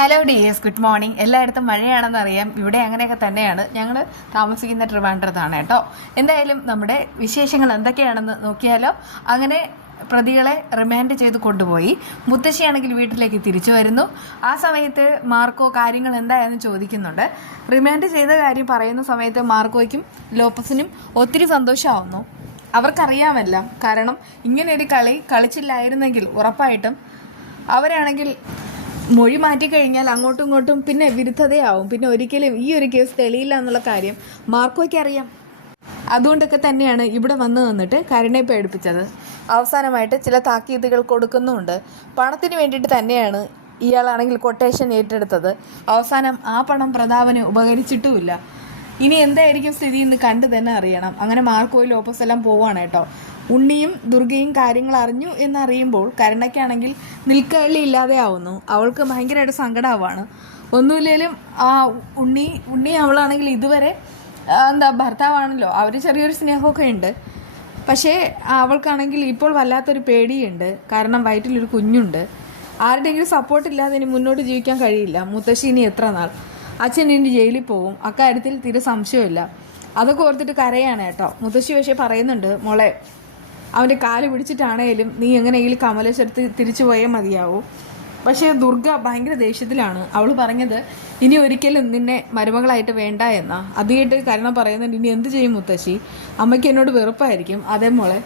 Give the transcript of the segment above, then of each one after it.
Hello dears, good morning. എല്ലായിടത്തും മഴയാണെന്ന് അറിയാം. ഇവിടെ അങ്ങനെയൊക്കെ തന്നെയാണ്. ഞങ്ങൾ താമസിക്കുന്ന ട്രിവാൻഡ്രത്താണ് കേട്ടോ. എന്തായാലും നമ്മുടെ വിശേഷങ്ങൾ എന്തൊക്കെയാണെന്ന് നോക്കിയാലോ. അങ്ങനെ പ്രതികളെ റിമാൻഡ് ചെയ്ത് കൊണ്ടുപോയി. മുത്തശ്ശിയാണെങ്കിൽ വീട്ടിലേക്ക് തിരിച്ചു വരുന്നു. ആ സമയത്ത് മാർക്കോ കാര്യങ്ങൾ എന്തായെന്ന് ചോദിക്കുന്നുണ്ട്. റിമാൻഡ് ചെയ്ത കാര്യം പറയുന്ന സമയത്ത് മാർക്കോയ്ക്കും ലോപ്പസിനും ഒത്തിരി സന്തോഷമാവുന്നു. അവർക്കറിയാമല്ല, കാരണം ഇങ്ങനെ ഒരു കളി കളിച്ചില്ലായിരുന്നെങ്കിൽ ഉറപ്പായിട്ടും അവരാണെങ്കിൽ മൊഴി മാറ്റിക്കഴിഞ്ഞാൽ അങ്ങോട്ടും ഇങ്ങോട്ടും പിന്നെ വിരുദ്ധതയാവും. പിന്നെ ഒരിക്കലും ഈ ഒരു കേസ് തെളിയില്ല എന്നുള്ള കാര്യം മാർക്കോയ്ക്ക് അറിയാം. അതുകൊണ്ടൊക്കെ തന്നെയാണ് ഇവിടെ വന്നു നിന്നിട്ട് കരുണയെ പേടിപ്പിച്ചത്. അവസാനമായിട്ട് ചില താക്കീതുകൾ കൊടുക്കുന്നുമുണ്ട്. പണത്തിന് വേണ്ടിയിട്ട് തന്നെയാണ് ഇയാളാണെങ്കിൽ കൊട്ടേഷൻ ഏറ്റെടുത്തത്. അവസാനം ആ പണം പ്രതാപന് ഉപകരിച്ചിട്ടുമില്ല. ഇനി എന്തായിരിക്കും സ്ഥിതി എന്ന് കണ്ടു തന്നെ അറിയണം. അങ്ങനെ മാർക്കോയും ലോപ്പസ് എല്ലാം പോവാണ് കേട്ടോ. ഉണ്ണിയും ദുർഗയും കാര്യങ്ങൾ അറിഞ്ഞു എന്നറിയുമ്പോൾ കരുണയ്ക്കാണെങ്കിൽ നിൽക്കള്ളി ഇല്ലാതെ ആവുന്നു. അവൾക്ക് ഭയങ്കരമായിട്ട് സങ്കടമാവാണ്. ഒന്നുമില്ലേലും ആ ഉണ്ണി അവളാണെങ്കിൽ ഇതുവരെ ഭർത്താവാണല്ലോ, അവർ ചെറിയൊരു സ്നേഹമൊക്കെ ഉണ്ട്. പക്ഷേ അവൾക്കാണെങ്കിൽ ഇപ്പോൾ വല്ലാത്തൊരു പേടിയുണ്ട്. കാരണം വയറ്റിലൊരു കുഞ്ഞുണ്ട്. ആരുടെയെങ്കിലും സപ്പോർട്ടില്ലാതെ ഇനി മുന്നോട്ട് ജീവിക്കാൻ കഴിയില്ല. മുത്തശ്ശി ഇനി എത്ര നാൾ, അച്ഛൻ ഇനി ജയിലിൽ പോവും, അക്കാര്യത്തിൽ തീരെ സംശയമില്ല. അതൊക്കെ ഓർത്തിട്ട് കരയാണ് കേട്ടോ. മുത്തശ്ശി പക്ഷേ പറയുന്നുണ്ട്, മോളെ അവൻ്റെ കാല് പിടിച്ചിട്ടാണേലും നീ എങ്ങനെയെങ്കിലും കമലേശ്വരത്ത് തിരിച്ചു പോയാൽ മതിയാവും. പക്ഷേ ദുർഗ ഭയങ്കര ദേഷ്യത്തിലാണ്. അവൾ പറഞ്ഞത് ഇനി ഒരിക്കലും നിന്നെ മരുമകളായിട്ട് വേണ്ട എന്നാ. അത് കേട്ട് കരുണ പറയുന്നുണ്ട്, ഇനി എന്ത് ചെയ്യും മുത്തശ്ശി, അമ്മയ്ക്ക് എന്നോട് വെറുപ്പായിരിക്കും. അതേ മോളെ,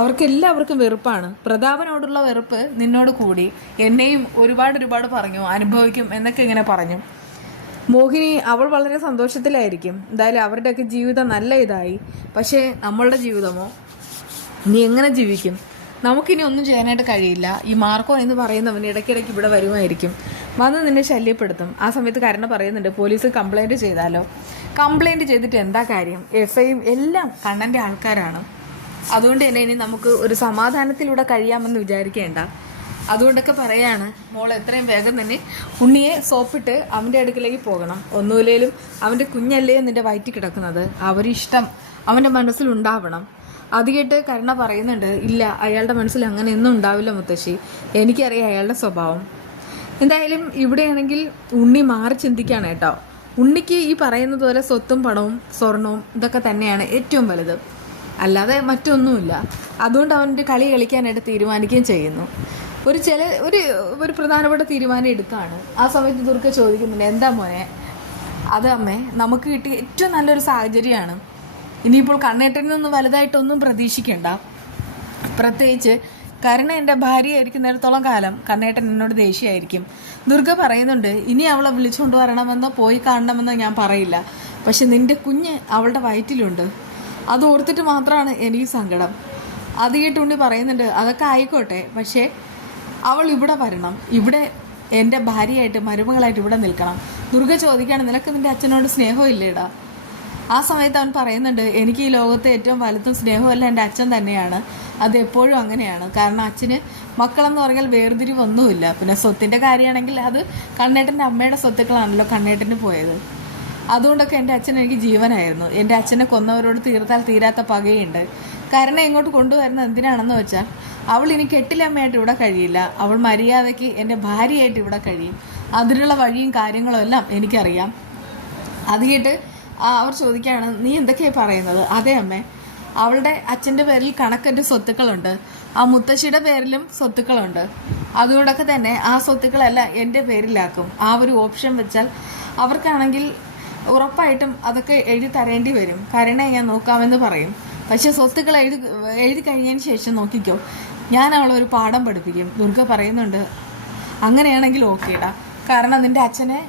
അവർക്കെല്ലാവർക്കും വെറുപ്പാണ്. പ്രതാപനോടുള്ള വെറുപ്പ് നിന്നോട് കൂടി. എന്നെയും ഒരുപാട് പറഞ്ഞു അനുഭവിക്കും എന്നൊക്കെ ഇങ്ങനെ പറഞ്ഞു. മോഹിനി അവൾ വളരെ സന്തോഷത്തിലായിരിക്കും. എന്തായാലും അവരുടെയൊക്കെ ജീവിതം നല്ല ഇതായി. പക്ഷേ നമ്മളുടെ ജീവിതമോ, നീ എങ്ങനെ ജീവിക്കും? നമുക്കിനി ഒന്നും ചെയ്യാനായിട്ട് കഴിയില്ല. ഈ മാർക്കോ എന്ന് പറയുന്നവൻ ഇടയ്ക്കിടയ്ക്ക് ഇവിടെ വരുമായിരിക്കും, വന്ന് നിന്നെ ശല്യപ്പെടുത്തും. ആ സമയത്ത് കരുണ പറയുന്നുണ്ട്, പോലീസ് കംപ്ലൈൻറ്റ് ചെയ്താലോ? കംപ്ലൈൻറ്റ് ചെയ്തിട്ട് എന്താ കാര്യം? എഫ്ഐയും എല്ലാം കണ്ണൻ്റെ ആൾക്കാരാണ്. അതുകൊണ്ട് തന്നെ ഇനി നമുക്ക് ഒരു സമാധാനത്തിലൂടെ കഴിയാമെന്ന് വിചാരിക്കേണ്ട. അതുകൊണ്ടൊക്കെ പറയാണ്, മോൾ എത്രയും വേഗം തന്നെ ഉണ്ണിയെ സോപ്പിട്ട് അവൻ്റെ അടുക്കിലേക്ക് പോകണം. ഒന്നുമില്ലേലും അവൻ്റെ കുഞ്ഞല്ലേ നിൻ്റെ വയറ്റിൽ കിടക്കുന്നത്, അവരിഷ്ടം അവൻ്റെ മനസ്സിലുണ്ടാവണം. അത് കേട്ട് കരുണ പറയുന്നുണ്ട്, ഇല്ല, അയാളുടെ മനസ്സിൽ അങ്ങനെ ഒന്നും ഉണ്ടാവില്ല മുത്തശ്ശി, എനിക്കറിയാം അയാളുടെ സ്വഭാവം. എന്തായാലും ഇവിടെയാണെങ്കിൽ ഉണ്ണി മാറി ചിന്തിക്കുകയാണ് കേട്ടോ. ഉണ്ണിക്ക് ഈ പറയുന്നത് പോലെ സ്വത്തും പണവും സ്വർണവും ഇതൊക്കെ തന്നെയാണ് ഏറ്റവും വലുത്, അല്ലാതെ മറ്റൊന്നുമില്ല. അതുകൊണ്ട് അവൻ്റെ കളി കളിക്കാനായിട്ട് തീരുമാനിക്കുകയും ചെയ്യുന്നു. ഒരു പ്രധാനപ്പെട്ട തീരുമാനം എടുക്കുകയാണ്. ആ സമയത്ത് ദുർഗ ചോദിക്കുന്നുണ്ട്, എന്താ മോനെ? അത് അമ്മേ, നമുക്ക് കിട്ടിയ ഏറ്റവും നല്ലൊരു സാഹചര്യമാണ്. ഇനിയിപ്പോൾ കണ്ണേട്ടനൊന്നും വലുതായിട്ടൊന്നും പ്രതീക്ഷിക്കണ്ട. പ്രത്യേകിച്ച് കരുണ എൻ്റെ ഭാര്യയായിരിക്കുന്നിടത്തോളം കാലം കണ്ണേട്ടൻ എന്നോട് ദേഷ്യമായിരിക്കും. ദുർഗ പറയുന്നുണ്ട്, ഇനി അവളെ വിളിച്ചുകൊണ്ട് വരണമെന്നോ പോയി കാണണമെന്നോ ഞാൻ പറയില്ല. പക്ഷെ നിൻ്റെ കുഞ്ഞ് അവളുടെ വയറ്റിലുണ്ട്, അത് ഓർത്തിട്ട് മാത്രമാണ് എനിക്ക് സങ്കടം. അത് കേട്ടുകൊണ്ട് പറയുന്നുണ്ട്, അതൊക്കെ ആയിക്കോട്ടെ, പക്ഷേ അവൾ ഇവിടെ വരണം, ഇവിടെ എൻ്റെ ഭാര്യയായിട്ട് മരുമകളായിട്ട് ഇവിടെ നിൽക്കണം. ദുർഗ ചോദിക്കുകയാണ്, നിനക്ക് നിൻ്റെ അച്ഛനോട് സ്നേഹമില്ലേടാ? ആ സമയത്ത് അവൻ പറയുന്നുണ്ട്, എനിക്ക് ഈ ലോകത്തെ ഏറ്റവും വലുതും സ്നേഹമല്ല എൻ്റെ അച്ഛൻ തന്നെയാണ്. അത് എപ്പോഴും അങ്ങനെയാണ്. കാരണം അച്ഛന് മക്കളെന്ന് പറഞ്ഞാൽ വേർതിരിവൊന്നുമില്ല. പിന്നെ സ്വത്തിൻ്റെ കാര്യമാണെങ്കിൽ അത് കണ്ണേട്ടൻ്റെ അമ്മയുടെ സ്വത്തുക്കളാണല്ലോ കണ്ണേട്ടന് പോയത്. അതുകൊണ്ടൊക്കെ എൻ്റെ അച്ഛൻ എനിക്ക് ജീവനായിരുന്നു. എൻ്റെ അച്ഛനെ കൊന്നവരോട് തീർത്താൽ തീരാത്ത പകയുണ്ട്. കരുണ ഇങ്ങോട്ട് കൊണ്ടുവരുന്നത് എന്തിനാണെന്ന് വെച്ചാൽ, അവൾ ഇനി കെട്ടിലമ്മയായിട്ട് ഇവിടെ കഴിയില്ല, അവൾ മര്യാദയ്ക്ക് എൻ്റെ ഭാര്യയായിട്ട് ഇവിടെ കഴിയും. അതിനുള്ള വഴിയും കാര്യങ്ങളും എല്ലാം എനിക്കറിയാം. അത് കേട്ട് അവർ ചോദിക്കുകയാണ്, നീ എന്തൊക്കെയാണ് പറയുന്നത്? അതെ അമ്മേ, അവളുടെ അച്ഛൻ്റെ പേരിൽ കണക്കറ്റ് സ്വത്തുക്കളുണ്ട്, ആ മുത്തശ്ശിയുടെ പേരിലും സ്വത്തുക്കളുണ്ട്. അതുകൊണ്ടൊക്കെ തന്നെ ആ സ്വത്തുക്കളെല്ലാം എൻ്റെ പേരിലാക്കും. ആ ഒരു ഓപ്ഷൻ വെച്ചാൽ അവർക്കാണെങ്കിൽ ഉറപ്പായിട്ടും അതൊക്കെ എഴുതി തരേണ്ടി വരും. കരുണയെ ഞാൻ നോക്കാമെന്ന് പറയും. പക്ഷേ സ്വത്തുക്കൾ എഴുതി കഴിഞ്ഞതിന് ശേഷം നോക്കിക്കോ, ഞാൻ അവളൊരു പാഠം പഠിപ്പിക്കും. ദുർഗ പറയുന്നുണ്ട്, അങ്ങനെയാണെങ്കിൽ ഓക്കേടാ. കാരണം നിൻ്റെ അച്ഛനെ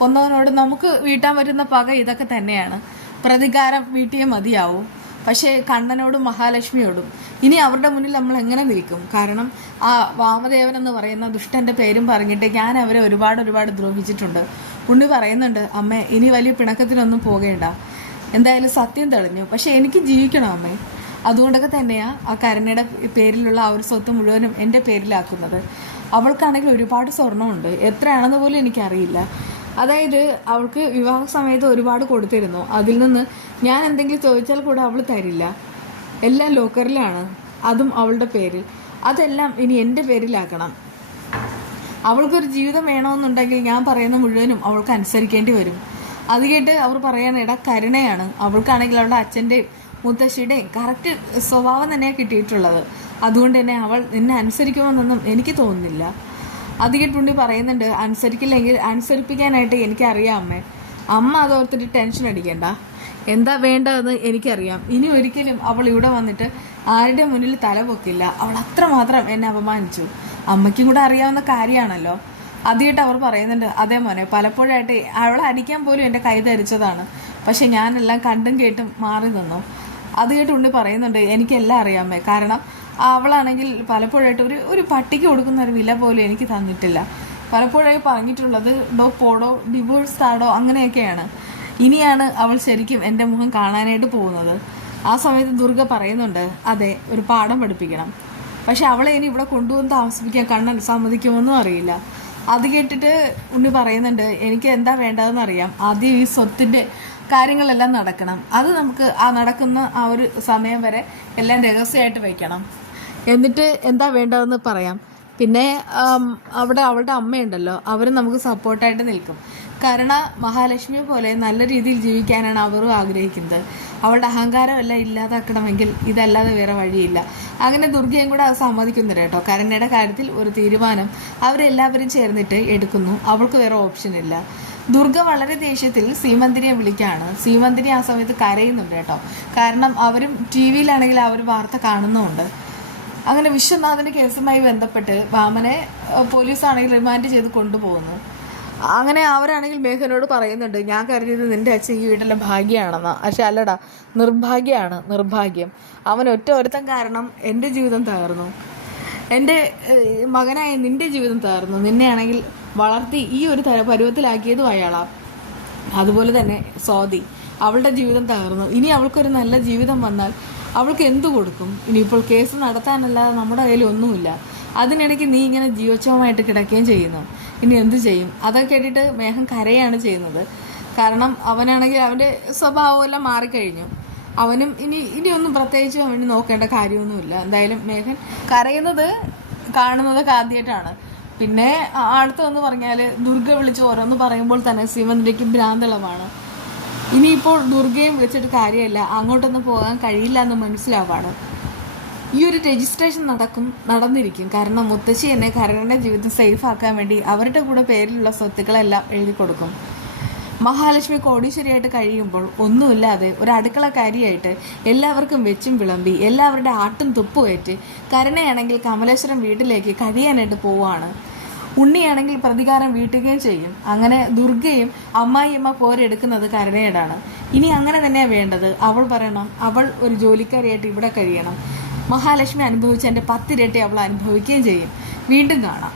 കൊന്നവനോട് നമുക്ക് വീട്ടാൻ പറ്റുന്ന പക ഇതൊക്കെ തന്നെയാണ്. പ്രതികാരം വീട്ടിയേ മതിയാവും. പക്ഷേ കണ്ണനോടും മഹാലക്ഷ്മിയോടും ഇനി അവരുടെ മുന്നിൽ നമ്മൾ എങ്ങനെ നിൽക്കും? കാരണം ആ വാമദേവൻ എന്ന് പറയുന്ന ദുഷ്ടൻ്റെ പേരും പറഞ്ഞിട്ട് ഞാൻ അവരെ ഒരുപാട് ദ്രോഹിച്ചിട്ടുണ്ട്. ഉണ്ണി പറയുന്നുണ്ട്, അമ്മേ, ഇനി വലിയ പിണക്കത്തിനൊന്നും പോകേണ്ട, എന്തായാലും സത്യം തെളിഞ്ഞു. പക്ഷേ എനിക്ക് ജീവിക്കണം അമ്മേ. അതുകൊണ്ടൊക്കെ തന്നെയാണ് ആ കരുണയുടെ പേരിലുള്ള ആ ഒരു സ്വത്ത് മുഴുവനും എൻ്റെ പേരിലാക്കുന്നത്. അവൾക്കാണെങ്കിൽ ഒരുപാട് സ്വർണ്ണമുണ്ട്, എത്രയാണെന്ന് പോലും എനിക്കറിയില്ല. അതായത് അവൾക്ക് വിവാഹ സമയത്ത് ഒരുപാട് കൊടുത്തിരുന്നു. അതിൽ നിന്ന് ഞാൻ എന്തെങ്കിലും ചോദിച്ചാൽ കൂടെ അവൾ തരില്ല. എല്ലാം ലോക്കറിലാണ്, അതും അവളുടെ പേരിൽ. അതെല്ലാം ഇനി എൻ്റെ പേരിലാക്കണം. അവൾക്കൊരു ജീവിതം വേണമെന്നുണ്ടെങ്കിൽ ഞാൻ പറയുന്ന മുഴുവനും അവൾക്ക് അനുസരിക്കേണ്ടി വരും. അത് കേട്ട് അവർ പറയാൻ കരുണയാണ്. അവൾക്കാണെങ്കിൽ അവളുടെ അച്ഛൻ്റെയും മുത്തശ്ശിയുടെയും കറക്റ്റ് സ്വഭാവം തന്നെയാണ് കിട്ടിയിട്ടുള്ളത്. അതുകൊണ്ട് തന്നെ അവൾ നിന്നെ അനുസരിക്കുമെന്നൊന്നും എനിക്ക് തോന്നുന്നില്ല. അത് കേട്ടുണ്ടി പറയുന്നുണ്ട്, അനുസരിക്കില്ലെങ്കിൽ അനുസരിപ്പിക്കാനായിട്ട് എനിക്കറിയാം അമ്മേ. അമ്മ അതോർത്തിട്ട് ടെൻഷൻ അടിക്കണ്ട. എന്താ വേണ്ടതെന്ന് എനിക്കറിയാം. ഇനി ഒരിക്കലും അവൾ ഇവിടെ വന്നിട്ട് ആരുടെ മുന്നിൽ തല പൊക്കില്ല. അവൾ അത്രമാത്രം എന്നെ അപമാനിച്ചു. അമ്മയ്ക്കും കൂടെ അറിയാവുന്ന കാര്യമാണല്ലോ. ആദ്യമായിട്ട് അവർ പറയുന്നുണ്ട്, അതേ മോനെ, പലപ്പോഴായിട്ട് അവളെ അടിക്കാൻ പോലും എൻ്റെ കൈ ധരിച്ചതാണ്. പക്ഷെ ഞാനെല്ലാം കണ്ടും കേട്ടും മാറി നിന്നു. അത് കേട്ട് ഉണ്ണി പറയുന്നുണ്ട്, എനിക്കെല്ലാം അറിയാമേ. കാരണം അവളാണെങ്കിൽ പലപ്പോഴായിട്ട് ഒരു പട്ടിക്ക് കൊടുക്കുന്ന ഒരു വില പോലും എനിക്ക് തന്നിട്ടില്ല. പലപ്പോഴായി പറഞ്ഞിട്ടുള്ളത് പോടോ, ഡിവോഴ്സ് താടോ, അങ്ങനെയൊക്കെയാണ്. ഇനിയാണ് അവൾ ശരിക്കും എൻ്റെ മുഖം കാണാനായിട്ട് പോകുന്നത്. ആ സമയത്ത് ദുർഗ പറയുന്നുണ്ട്, അതെ, ഒരു പാഠം പഠിപ്പിക്കണം. പക്ഷെ അവളെ ഇനി ഇവിടെ കൊണ്ടുവന്ന് താമസിപ്പിക്കാൻ കണ്ണൻ സമ്മതിക്കുമെന്നും അറിയില്ല. അത് കേട്ടിട്ട് ഉണ്ണി പറയുന്നുണ്ട്, എനിക്ക് എന്താ വേണ്ടതെന്ന് അറിയാം. ആദ്യം ഈ സ്വത്തിൻ്റെ കാര്യങ്ങളെല്ലാം നടക്കണം. അത് നമുക്ക് നടക്കുന്ന ആ ഒരു സമയം വരെ എല്ലാം രഹസ്യമായിട്ട് വയ്ക്കണം. എന്നിട്ട് എന്താ വേണ്ടതെന്ന് പറയാം. പിന്നെ അവളുടെ അമ്മയുണ്ടല്ലോ, അവർ നമുക്ക് സപ്പോർട്ടായിട്ട് നിൽക്കും. കാരണം മഹാലക്ഷ്മിയെ പോലെ നല്ല രീതിയിൽ ജീവിക്കാനാണ് അവരും ആഗ്രഹിക്കുന്നത്. അവളുടെ അഹങ്കാരമെല്ലാം ഇല്ലാതാക്കണമെങ്കിൽ ഇതല്ലാതെ വേറെ വഴിയില്ല. അങ്ങനെ ദുർഗയും കൂടെ അത് സമ്മതിക്കുന്നുണ്ട് കേട്ടോ. കരുണയുടെ കാര്യത്തിൽ ഒരു തീരുമാനം അവരെല്ലാവരും ചേർന്നിട്ട് എടുക്കുന്നു. അവൾക്ക് വേറെ ഓപ്ഷൻ ഇല്ല. ദുർഗ വളരെ ദേഷ്യത്തിൽ സീമന്തിനിയെ വിളിക്കുകയാണ്. സീമന്തിനി ആ സമയത്ത് കരയുന്നുണ്ട് കേട്ടോ. കാരണം അവരും ടി വിയിലാണെങ്കിൽ അവർ വാർത്ത കാണുന്നുമുണ്ട്. അങ്ങനെ വിശ്വനാഥൻ്റെ കേസുമായി ബന്ധപ്പെട്ട് വാമനെ പോലീസാണെങ്കിൽ റിമാൻഡ് ചെയ്ത് കൊണ്ടുപോകുന്നു. അങ്ങനെ അവരാണെങ്കിൽ മേഘനോട് പറയുന്നുണ്ട്, ഞാൻ കരുതിയത് നിൻ്റെ അച്ഛൻ ഈ വീട്ടിലെ ഭാഗ്യമാണെന്ന്. പക്ഷെ അല്ലടാ, നിർഭാഗ്യം. അവൻ ഒരുത്തൻ കാരണം എൻ്റെ ജീവിതം തകർന്നു. എൻ്റെ മകനായ നിൻ്റെ ജീവിതം തകർന്നു. നിന്നെയാണെങ്കിൽ വളർത്തി ഈ ഒരു പരുവത്തിലാക്കിയതും അയാളാണ്. അതുപോലെ തന്നെ സ്വാതി, അവളുടെ ജീവിതം തകർന്നു. ഇനി അവൾക്കൊരു നല്ല ജീവിതം വന്നാൽ അവൾക്ക് എന്തു കൊടുക്കും? ഇനിയിപ്പോൾ കേസ് നടത്താനല്ലാതെ നമ്മുടെ കയ്യിൽ ഒന്നുമില്ല. അതിനിടയ്ക്ക് നീ ഇങ്ങനെ ജീവച്ഛവമായിട്ട് കിടക്കുകയും ചെയ്യുന്നു. ഇനി എന്തു ചെയ്യും? അതൊക്കെ കേട്ടിട്ട് മേഘം കരയാണ് ചെയ്യുന്നത്. കാരണം അവനാണെങ്കിൽ അവൻ്റെ സ്വഭാവമെല്ലാം മാറിക്കഴിഞ്ഞു. അവനും ഇനിയൊന്നും പ്രത്യേകിച്ച് അവന് നോക്കേണ്ട കാര്യമൊന്നുമില്ല. എന്തായാലും മേഘൻ കരയുന്നത് കാണുന്നതൊക്കെ ആദ്യമായിട്ടാണ്. പിന്നെ അടുത്തെന്ന് പറഞ്ഞാൽ ദുർഗ വിളിച്ച് ഓരോന്ന് പറയുമ്പോൾ തന്നെ സീമന്തിലേക്ക് ഭ്രാന്തളമാണ്. ഇനിയിപ്പോൾ ദുർഗയും വിളിച്ചിട്ട് കാര്യമില്ല, അങ്ങോട്ടൊന്നും പോകാൻ കഴിയില്ല എന്ന് മനസ്സിലാവാണ്. ഈ ഒരു രജിസ്ട്രേഷൻ നടന്നിരിക്കും. കാരണം മുത്തശ്ശി എന്നെ കരുണയുടെ ജീവിതം സേഫ് ആക്കാൻ വേണ്ടി അവരുടെ കൂടെ പേരിലുള്ള സ്വത്തുക്കളെല്ലാം എഴുതി കൊടുക്കും. മഹാലക്ഷ്മി കോടീശ്വരിയായിട്ട് കഴിയുമ്പോൾ ഒന്നുമില്ലാതെ ഒരു അടുക്കളക്കാരിയായിട്ട് എല്ലാവർക്കും വെച്ചും വിളമ്പി എല്ലാവരുടെ ആട്ടും തുപ്പുമേറ്റ് കരുണയാണെങ്കിൽ കമലേശ്വരം വീട്ടിലേക്ക് കഴിയാനായിട്ട് പോവുകയാണ്. ഉണ്ണിയാണെങ്കിൽ പ്രതികാരം വീട്ടുകയും ചെയ്യും. അങ്ങനെ ദുർഗയും അമ്മായിയമ്മ പോരെടുക്കുന്നത് കരുണയോടാണ്. ഇനി അങ്ങനെ തന്നെയാണ് വേണ്ടത്. അവൾ പറയണം, അവൾ ഒരു ജോലിക്കാരിയായിട്ട് ഇവിടെ കഴിയണം. മഹാലക്ഷ്മി അനുഭവിച്ച എൻ്റെ 10 ഇരട്ടി അവൾ അനുഭവിക്കുകയും ചെയ്യും. വീണ്ടും കാണാം.